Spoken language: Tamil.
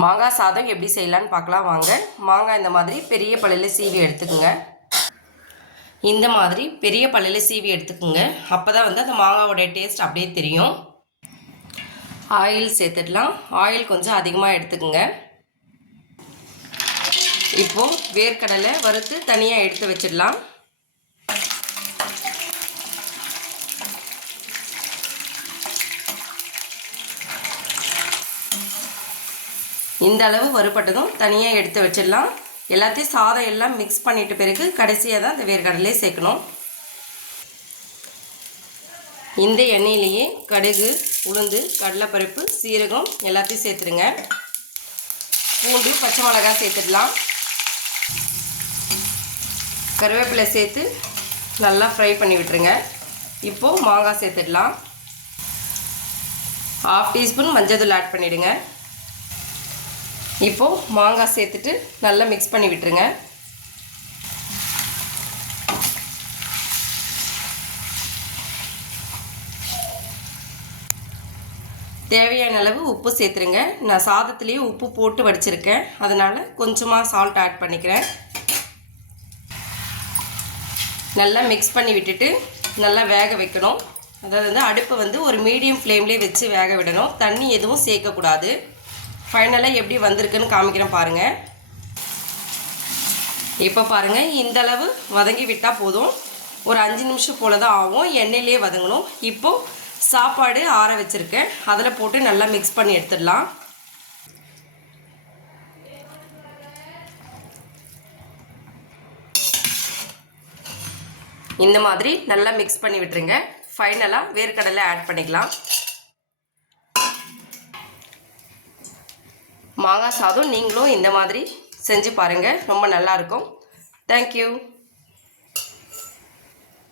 மாங்காய் சாதம் எப்படி செய்யலான்னு பார்க்கலாம் வாங்க. மாங்காய் இந்த மாதிரி பெரிய பல்லில் சீவி எடுத்துக்குங்க. இந்த மாதிரி பெரிய பல்லில் சீவி எடுத்துக்குங்க. அப்போ தான் வந்து அந்த மாங்காவோடைய டேஸ்ட் அப்படியே தெரியும். ஆயில் சேர்த்துடலாம். ஆயில் கொஞ்சம் அதிகமாக எடுத்துக்குங்க. இப்போது வேர்க்கடலை வறுத்து தனியாக எடுத்து வச்சிடலாம். இந்த அளவு வறுபட்டதும் தனியாக எடுத்து வச்சிடலாம். எல்லாத்தையும் சாதம் எல்லாம் மிக்ஸ் பண்ணிட்ட பிறகு கடைசியாக தான் இந்த வேர்க்கடலையே சேர்க்கணும். இந்த எண்ணெயிலேயே கடுகு, உளுந்து, கடலைப்பருப்பு, சீரகம் எல்லாத்தையும் சேர்த்துருங்க. பூண்டு, பச்சை மிளகாய் சேர்த்துடலாம். கருவேப்பிலை சேர்த்து நல்லா ஃப்ரை பண்ணி விட்டுருங்க. இப்போது மாங்காய் சேர்த்துடலாம். 1/2 டீஸ்பூன் மஞ்சள் ஆட் பண்ணிவிடுங்க. இப்போது மாங்காய் சேர்த்துட்டு நல்லா மிக்ஸ் பண்ணி விட்டுருங்க. தேவையான அளவு உப்பு சேர்த்துருங்க. நான் சாதத்துலேயே உப்பு போட்டு வடிச்சிருக்கேன், அதனால் கொஞ்சமாக சால்ட் ஆட் பண்ணிக்கிறேன். நல்லா மிக்ஸ் பண்ணி விட்டுட்டு நல்லா வேக வைக்கணும். அதாவது வந்து அடுப்பை வந்து ஒரு மீடியம் ஃப்ளேம்லேயே வச்சு வேக விடணும். தண்ணி எதுவும் சேர்க்கக்கூடாது. ஃபைனலாக எப்படி வந்திருக்குன்னு காமிக்கிறேன் பாருங்கள். இப்போ பாருங்கள், இந்தளவு வதங்கி விட்டால் போதும். ஒரு 5 நிமிஷம் போல் தான் ஆகும். எண்ணெயிலே வதங்கணும். இப்போது சாப்பாடு ஆற வச்சுருக்கேன், அதில் போட்டு நல்லா மிக்ஸ் பண்ணி எடுத்துடலாம். இந்த மாதிரி நல்லா மிக்ஸ் பண்ணி விட்டுருங்க. ஃபைனலாக வேர்க்கடலை ஆட் பண்ணிக்கலாம். மாங்காய் சாதம் நீங்களும் இந்த மாதிரி செஞ்சு பாருங்கள், ரொம்ப நல்லாயிருக்கும். தேங்க்யூ.